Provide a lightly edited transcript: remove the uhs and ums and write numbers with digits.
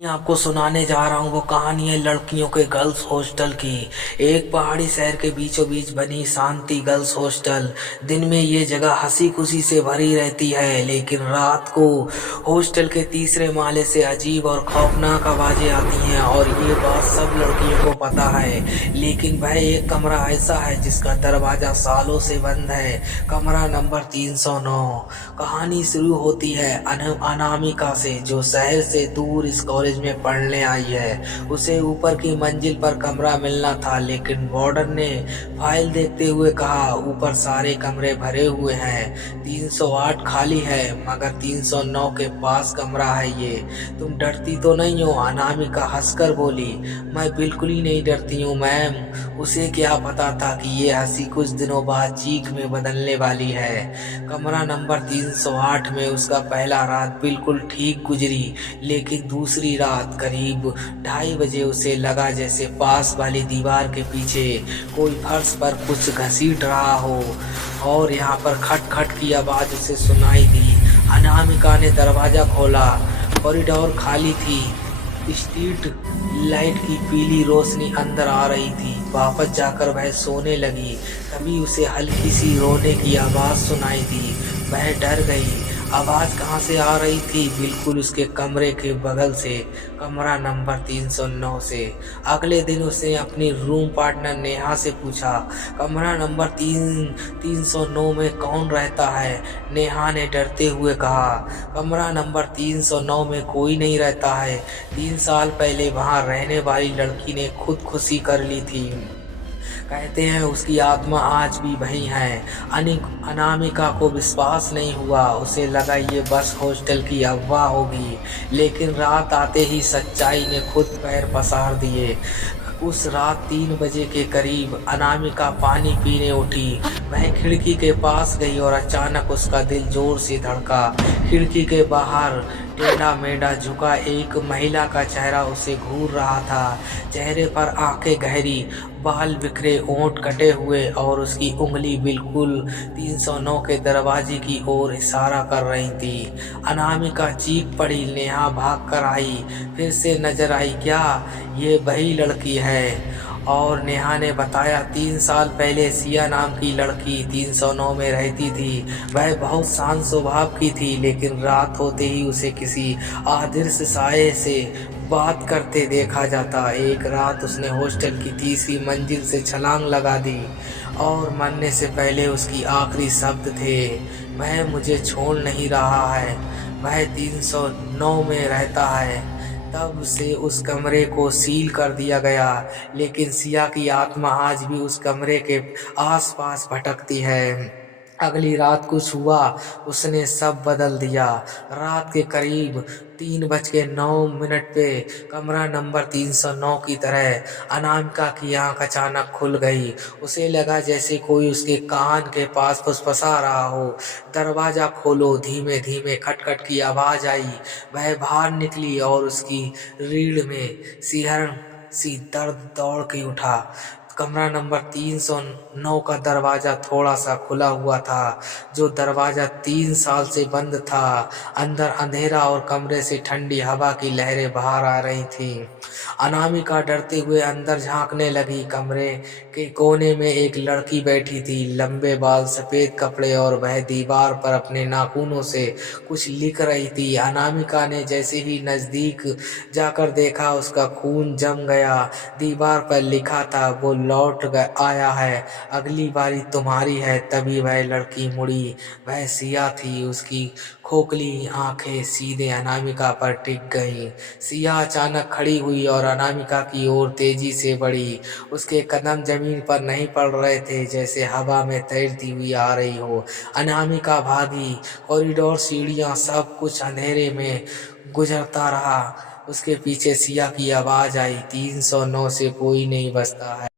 मैं आपको सुनाने जा रहा हूँ वो कहानी है लड़कियों के गर्ल्स हॉस्टल की। एक पहाड़ी शहर के बीचों बीच बनी शांति गर्ल्स हॉस्टल। दिन में ये जगह हंसी खुशी से भरी रहती है, लेकिन रात को हॉस्टल के तीसरे माले से अजीब और खौफनाक आवाजें आती हैं और ये बात सब लड़कियों को पता है। लेकिन वह एक कमरा ऐसा है जिसका दरवाजा सालों से बंद है। कमरा नंबर 309। कहानी शुरू होती है अनामिका से, जो शहर से दूर इस कॉलेज में पढ़ने आई है। उसे ऊपर की मंजिल पर कमरा मिलना था, लेकिन वार्डन ने फाइल देखते हुए कहा ऊपर सारे कमरे भरे हुए हैं, 308 खाली है, मगर 309 के पास कमरा है ये। तुम डरती तो नहीं हो? अनामिका हंसकर बोली। मैं बिल्कुल ही नहीं डरती हूँ मैम। उसे क्या पता था कि ये हंसी कुछ दिनों बाद चीख में बदलने वाली है। कमरा नंबर 308 में उसका पहला रात बिल्कुल ठीक गुजरी, लेकिन दूसरी रात करीब 2:30 बजे उसे लगा जैसे पास वाली दीवार के पीछे कोई फर्श पर कुछ घसीट रहा हो, और यहाँ पर खट खट की आवाज उसे सुनाई दी। अनामिका ने दरवाजा खोला। कॉरिडोर खाली थी। स्ट्रीट लाइट की पीली रोशनी अंदर आ रही थी। वापस जाकर वह सोने लगी। तभी उसे हल्की सी रोने की आवाज सुनाई दी। वह डर गई। आवाज कहाँ से आ रही थी? बिल्कुल उसके कमरे के बगल से, कमरा नंबर 309 से। अगले दिन उसने अपनी रूम पार्टनर नेहा से पूछा, कमरा नंबर 309 में कौन रहता है? नेहा ने डरते हुए कहा, कमरा नंबर 309 में कोई नहीं रहता है। 3 साल पहले वहाँ रहने वाली लड़की ने खुदकुशी कर ली थी। कहते हैं उसकी आत्मा आज भी वही है। अनामिका को विश्वास नहीं हुआ। उसे लगा ये बस हॉस्टल की अफवाह होगी, लेकिन रात आते ही सच्चाई ने खुद पैर पसार दिए। उस रात 3 बजे के करीब अनामिका पानी पीने उठी। वह खिड़की के पास गई और अचानक उसका दिल जोर से धड़का। खिड़की के बाहर टेढ़ा मेढ़ा झुका एक महिला का चेहरा उसे घूर रहा था। चेहरे पर आंखें गहरी, बाल बिखरे, होंठ कटे हुए, और उसकी उंगली बिल्कुल 309 के दरवाजे की ओर इशारा कर रही थी। अनामिका चीख पड़ी। नेहा भाग कर आई। फिर से नजर आई। क्या ये वही लड़की है? और नेहा ने बताया 3 साल पहले सिया नाम की लड़की 309 में रहती थी। वह बहुत शांत स्वभाव की थी, लेकिन रात होते ही उसे किसी अदृश्य साये से बात करते देखा जाता। एक रात उसने हॉस्टल की तीसरी मंजिल से छलांग लगा दी, और मरने से पहले उसकी आखिरी शब्द थे, वह मुझे छोड़ नहीं रहा है, वह 309 में रहता है। तब से उस कमरे को सील कर दिया गया, लेकिन सिया की आत्मा आज भी उस कमरे के आसपास भटकती है। अगली रात कुछ हुआ, उसने सब बदल दिया। रात के करीब 3:09 पे कमरा नंबर 309 की तरह अनामिका की आंख अचानक खुल गई। उसे लगा जैसे कोई उसके कान के पास फुसफुसा रहा हो। दरवाजा खोलो। धीमे धीमे खटखट की आवाज आई। वह बाहर निकली और उसकी रीढ़ में सिहरन सी दर्द दौड़ के उठा। कमरा नंबर 309 का दरवाजा थोड़ा सा खुला हुआ था, जो दरवाजा 3 साल से बंद था। अंदर अंधेरा और कमरे से ठंडी हवा की लहरें बाहर आ रही थीं। अनामिका डरते हुए अंदर झांकने लगी। कमरे के कोने में एक लड़की बैठी थी, लंबे बाल, सफेद कपड़े, और वह दीवार पर अपने नाखूनों से कुछ लिख रही थी। अनामिका ने जैसे ही नजदीक जाकर देखा, उसका खून जम गया। दीवार पर लिखा था, वो लौट आया है, अगली बारी तुम्हारी है। तभी वह लड़की मुड़ी। वह सिया थी। उसकी खोखली आंखें सीधे अनामिका पर टिक गईं। सिया अचानक खड़ी हुई और अनामिका की ओर तेजी से बढ़ी। उसके कदम जमीन पर नहीं पड़ रहे थे, जैसे हवा में तैरती हुई आ रही हो। अनामिका भागी। कॉरिडोर, सीढ़ियां, सब कुछ अंधेरे में गुजरता रहा। उसके पीछे सिया की आवाज आई, 309 से कोई नहीं बचता है।